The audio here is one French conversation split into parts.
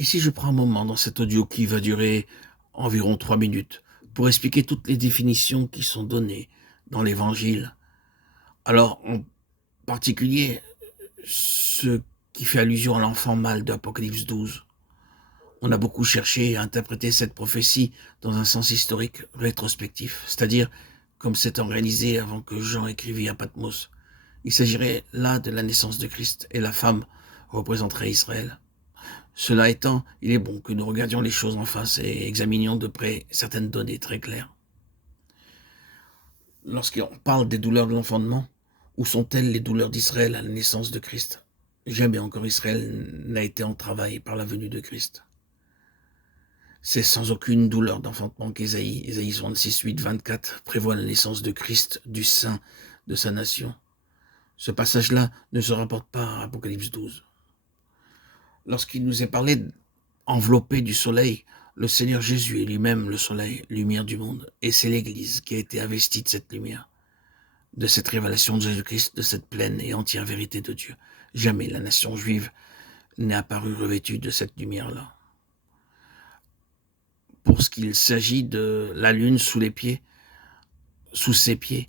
Ici, je prends un moment dans cet audio qui va durer environ 3 minutes pour expliquer toutes les définitions qui sont données dans l'Évangile. Alors, en particulier, ce qui fait allusion à l'enfant mâle d'Apocalypse 12. On a beaucoup cherché à interpréter cette prophétie dans un sens historique rétrospectif, c'est-à-dire comme s'étant réalisé avant que Jean écrivit à Patmos. Il s'agirait là de la naissance de Christ et la femme représenterait Israël. Cela étant, il est bon que nous regardions les choses en face et examinions de près certaines données très claires. Lorsqu'on parle des douleurs de l'enfantement, où sont-elles les douleurs d'Israël à la naissance de Christ? Jamais encore Israël n'a été en travail par la venue de Christ. C'est sans aucune douleur d'enfantement Ésaïe 66, 8, 24 prévoit la naissance de Christ du sein de sa nation. Ce passage-là ne se rapporte pas à Apocalypse 12. Lorsqu'il nous est parlé enveloppé du soleil, le Seigneur Jésus est lui-même le soleil, lumière du monde, et c'est l'Église qui a été investie de cette lumière, de cette révélation de Jésus-Christ, de cette pleine et entière vérité de Dieu. Jamais la nation juive n'est apparue revêtue de cette lumière-là. Pour ce qu'il s'agit de la lune sous ses pieds,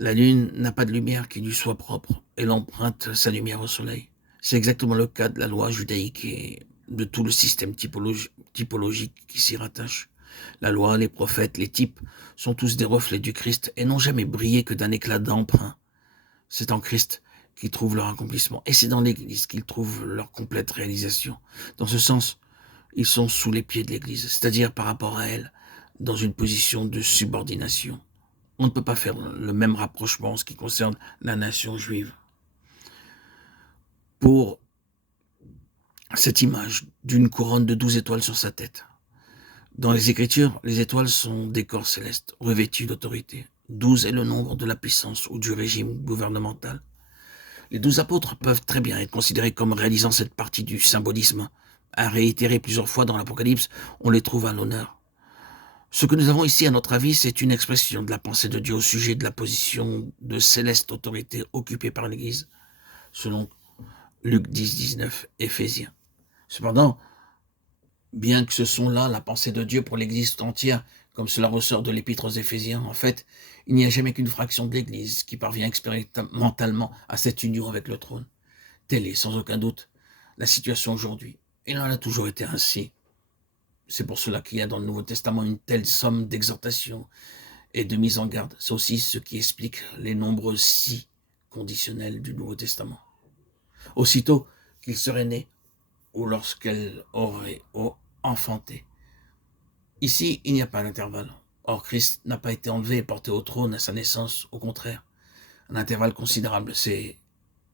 la lune n'a pas de lumière qui lui soit propre, et elle emprunte sa lumière au soleil. C'est exactement le cas de la loi judaïque et de tout le système typologique qui s'y rattache. La loi, les prophètes, les types sont tous des reflets du Christ et n'ont jamais brillé que d'un éclat d'emprunt. C'est en Christ qu'ils trouvent leur accomplissement et c'est dans l'Église qu'ils trouvent leur complète réalisation. Dans ce sens, ils sont sous les pieds de l'Église, c'est-à-dire par rapport à elle, dans une position de subordination. On ne peut pas faire le même rapprochement en ce qui concerne la nation juive. Pour cette image d'une couronne de 12 étoiles sur sa tête. Dans les Écritures, les étoiles sont des corps célestes, revêtus d'autorité. 12 est le nombre de la puissance ou du régime gouvernemental. Les 12 apôtres peuvent très bien être considérés comme réalisant cette partie du symbolisme. À réitérer plusieurs fois dans l'Apocalypse, on les trouve à l'honneur. Ce que nous avons ici, à notre avis, c'est une expression de la pensée de Dieu au sujet de la position de céleste autorité occupée par l'Église, selon Luc 10, 19, Éphésiens. Cependant, bien que ce sont là la pensée de Dieu pour l'Église tout entière, comme cela ressort de l'Épître aux Éphésiens, en fait, il n'y a jamais qu'une fraction de l'Église qui parvient expérimentalement à cette union avec le trône. Telle est, sans aucun doute, la situation aujourd'hui. Et il en a toujours été ainsi. C'est pour cela qu'il y a dans le Nouveau Testament une telle somme d'exhortations et de mise en garde. C'est aussi ce qui explique les nombreux si conditionnels du Nouveau Testament. Aussitôt qu'il serait né, ou lorsqu'elle aurait enfanté. Ici, il n'y a pas d'intervalle. Or, Christ n'a pas été enlevé et porté au trône à sa naissance, au contraire. Un intervalle considérable s'est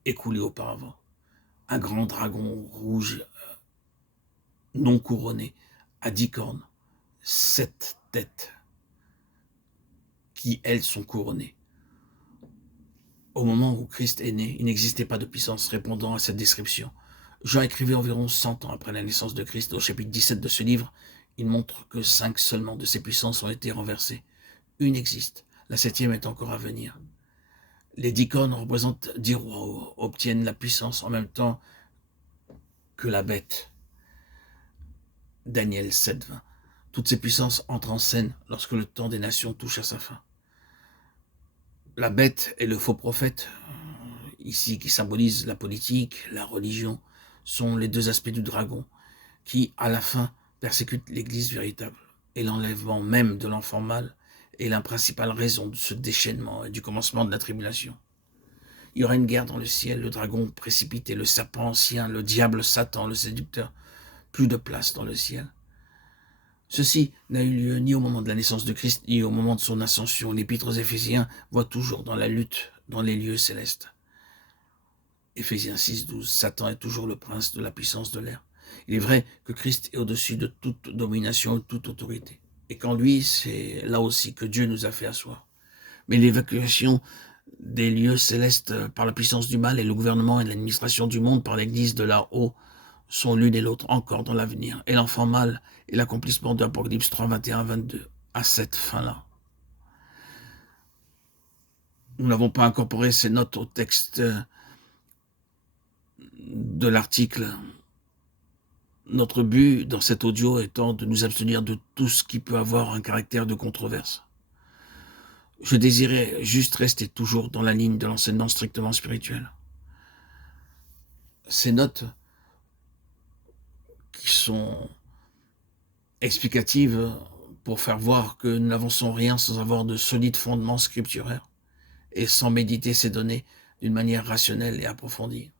écoulé auparavant. Un grand dragon rouge non couronné, à 10 cornes, 7 têtes, qui, elles, sont couronnées. Au moment où Christ est né, il n'existait pas de puissance répondant à cette description. Jean écrivait environ 100 ans après la naissance de Christ. Au chapitre 17 de ce livre, il montre que 5 seulement de ces puissances ont été renversées. Une existe, la 7e est encore à venir. Les 10 cornes représentent 10 rois, obtiennent la puissance en même temps que la bête. Daniel 7, 20. Toutes ces puissances entrent en scène lorsque le temps des nations touche à sa fin. La bête et le faux prophète, ici qui symbolisent la politique, la religion, sont les deux aspects du dragon qui, à la fin, persécutent l'Église véritable. Et l'enlèvement même de l'enfant mâle est la principale raison de ce déchaînement et du commencement de la tribulation. Il y aura une guerre dans le ciel, le dragon précipité, le serpent ancien, le diable Satan, le séducteur. Plus de place dans le ciel. Ceci n'a eu lieu ni au moment de la naissance de Christ, ni au moment de son ascension. L'Épître aux Éphésiens voit toujours dans la lutte dans les lieux célestes. Éphésiens 6, 12. Satan est toujours le prince de la puissance de l'air. Il est vrai que Christ est au-dessus de toute domination et de toute autorité. Et qu'en lui, c'est là aussi que Dieu nous a fait asseoir. Mais l'évacuation des lieux célestes par la puissance du mal et le gouvernement et l'administration du monde par l'Église de là-haut sont l'une et l'autre encore dans l'avenir. Et l'enfant mâle est l'accomplissement de Apocalypse 3, 21, 22 à cette fin-là. Nous n'avons pas incorporé ces notes au texte de l'article Notre but dans cet audio étant de nous abstenir de tout ce qui peut avoir un caractère de controverse. Je désirais juste rester toujours dans la ligne de l'enseignement strictement spirituel. Ces notes qui sont explicatives pour faire voir que nous n'avançons rien sans avoir de solides fondements scripturaires et sans méditer ces données d'une manière rationnelle et approfondie.